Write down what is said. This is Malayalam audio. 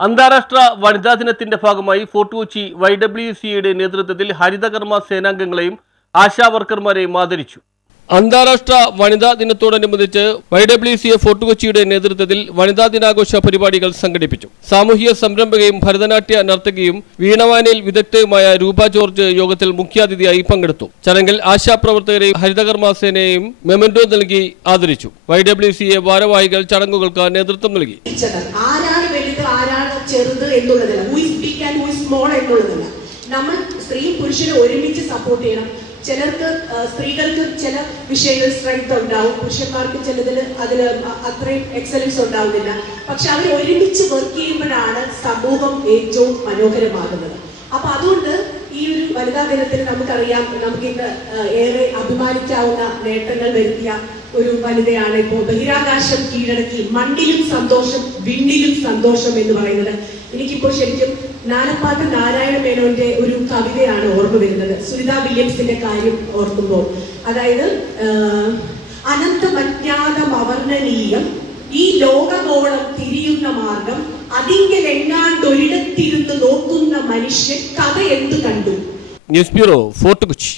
അന്താരാഷ്ട്ര വനിതാ ദിനത്തിന്റെ ഭാഗമായി ഫോർട്ട് കൊച്ചി YWCAയുടെ നേതൃത്വത്തിൽ ഹരിതകർമ്മ സേനാംഗങ്ങളെയും ആശാ വർക്കർമാരെയും ആദരിച്ചു. അന്താരാഷ്ട്ര വനിതാ ദിനത്തോടനുബന്ധിച്ച് YWCA ഫോർട്ട് കൊച്ചിയുടെ നേതൃത്വത്തിൽ വനിതാ ദിനാഘോഷ പരിപാടികൾ സംഘടിപ്പിച്ചു. സാമൂഹിക സംരംഭകയും ഭരതനാട്യ നർത്തകിയും വീണവാനിൽ വിദഗ്ധയുമായ രൂപ ജോർജ് യോഗത്തിൽ മുഖ്യാതിഥിയായി പങ്കെടുത്തു. ചടങ്ങിൽ ആശാപ്രവർത്തകരെയും ഹരിതകർമ്മ സേനയെയും മെമന്റോ നൽകി ആദരിച്ചു. YWCA ഭാരവാഹികൾ ചടങ്ങുകൾക്ക് നേതൃത്വം നൽകി. നമ്മൾ സ്ത്രീയും പുരുഷനും ഒരുമിച്ച് സപ്പോർട്ട് ചെയ്യണം. ചിലർക്ക് സ്ത്രീകൾക്ക് ചില വിഷയങ്ങൾ സ്ട്രെങ്ത് ഉണ്ടാവും, പുരുഷന്മാർക്ക് ചിലതിൽ അതിൽ അത്രയും എക്സലൻസ് ഉണ്ടാവുന്നില്ല. പക്ഷെ അവർ ഒരുമിച്ച് വർക്ക് ചെയ്യുമ്പോഴാണ് സമൂഹം ഏറ്റവും മനോഹരമാകുന്നത്. അപ്പൊ അതുകൊണ്ട് ഈ ഒരു വനിതാ ദിനത്തിൽ നമുക്കറിയാം, നമുക്കിന്ന് ഏറെ അഭിമാനിക്കാവുന്ന നേട്ടങ്ങൾ വരുത്തിയ ഒരു വനിതയാണ് ഇപ്പോൾ ബഹിരാകാശം കീഴടക്കി മണ്ണിലും സന്തോഷം വിണ്ണിലും സന്തോഷം എന്ന് പറയുന്നത്. എനിക്കിപ്പോൾ ശരിക്കും നാലപ്പാട്ട് നാരായണ മേനോന്റെ ഒരു കവിതയാണ് ഓർമ്മ വരുന്നത്. സുനിത വില്യംസിന്റെ കാര്യം ഓർക്കുമ്പോൾ, അതായത് അനന്തമജ്ഞാതം അവർണ്ണനീയം ഈ ലോകഗോളം തിരിയുന്ന മാർഗം അതിങ്കലെങ്ങാണ്ടൊരിടത്തിരുന്ന് നോക്കുന്ന മനുഷ്യൻ കഥ എന്ത് കണ്ടു. News bureau, fort Kochi.